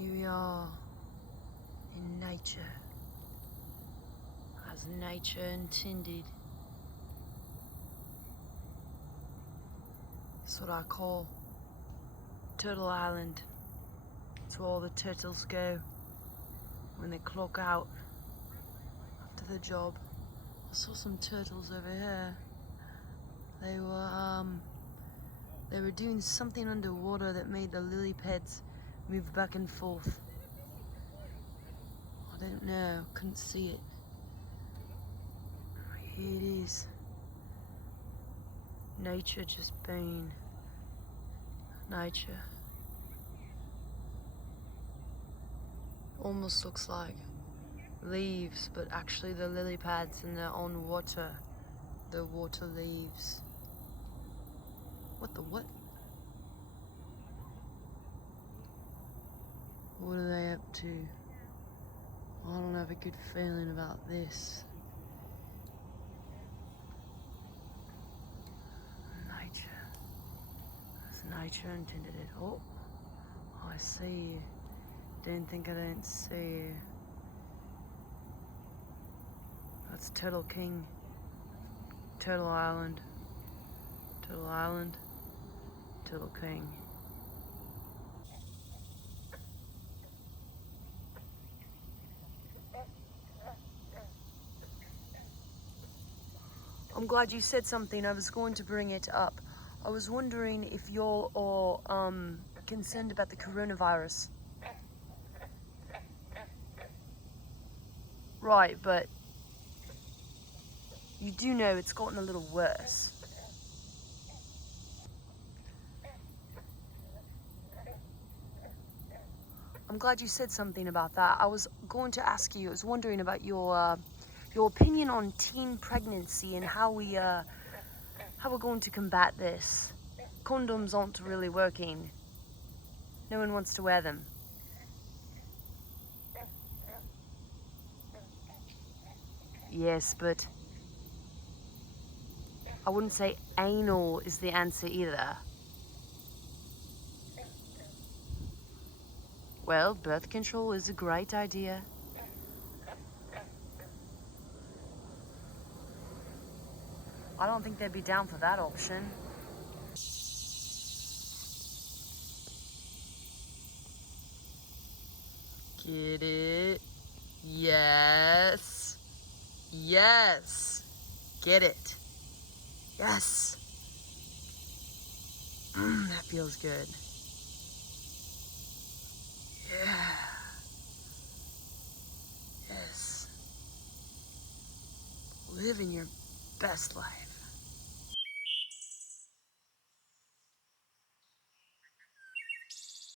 Here we are in nature, as nature intended. It's what I call Turtle Island. It's where all the turtles go when they clock out after the job. I saw some turtles over here. They were doing something underwater that made the lily pads move back and forth. I don't know, couldn't see it. Here it is. Nature just being nature. Almost looks like leaves, but actually the lily pads and they're on water. The water leaves. What the what? What are they up to? I don't have a good feeling about this. Nature. As nature intended it. Oh, I see you. Don't think I don't see you. That's Turtle King. Turtle Island. Turtle Island. Turtle King. I'm glad you said something. I was going to bring it up. I was wondering if you're all concerned about the coronavirus. Right, but you do know it's gotten a little worse. I'm glad you said something about that. I was going to ask you, I was wondering about your opinion on teen pregnancy and how we're going to combat this. Condoms aren't really working. No one wants to wear them. Yes, but I wouldn't say anal is the answer either. Well, birth control is a great idea. I don't think they'd be down for that option. Get it? Yes. Yes. Get it. Yes. That feels good. Yeah. Yes. Living your best life.